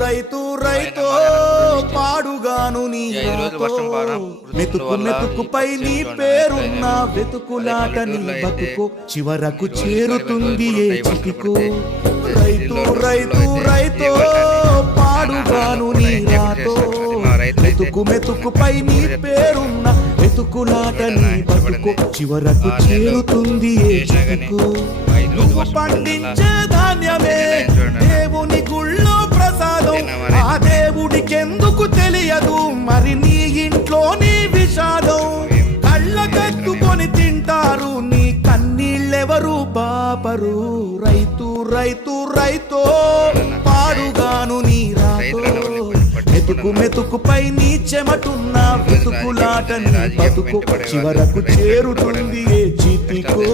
రైతు రైతో పాడుగాను నీ మెతుకు మెతుకుపై నీ పేరున్న వెతుకులాట నీ బతుకు చివరకు చేరుతుంది ఏ చితికు రైతు రైతు రైతో పాడుగాను నీ రాతో మెతుకు మెతుకుపై నీ పేరున్న వెతుకులాట నీ బతుకు చివరకు చేరుతుంది ఏ చితికు నువ్వు పండించే ధాన్యమే దేవుని గుళ్ళో ప్రసాదం ఆ దేవుడికెందుకు తెలియదు మరి నీ ఇంట్లో నీ విషాదం కళ్ళకెత్తుకొని తింటారు నీ కన్నీళ్ళెవరు పాపరు రైతు రైతు రైతో పాడుగాను నీ రాతో మెతుకు మెతుకుపై నీ చెమటున్న వెతుకులాట నీ బతుకు చివరకు చేరుతుంది ఏ చితికో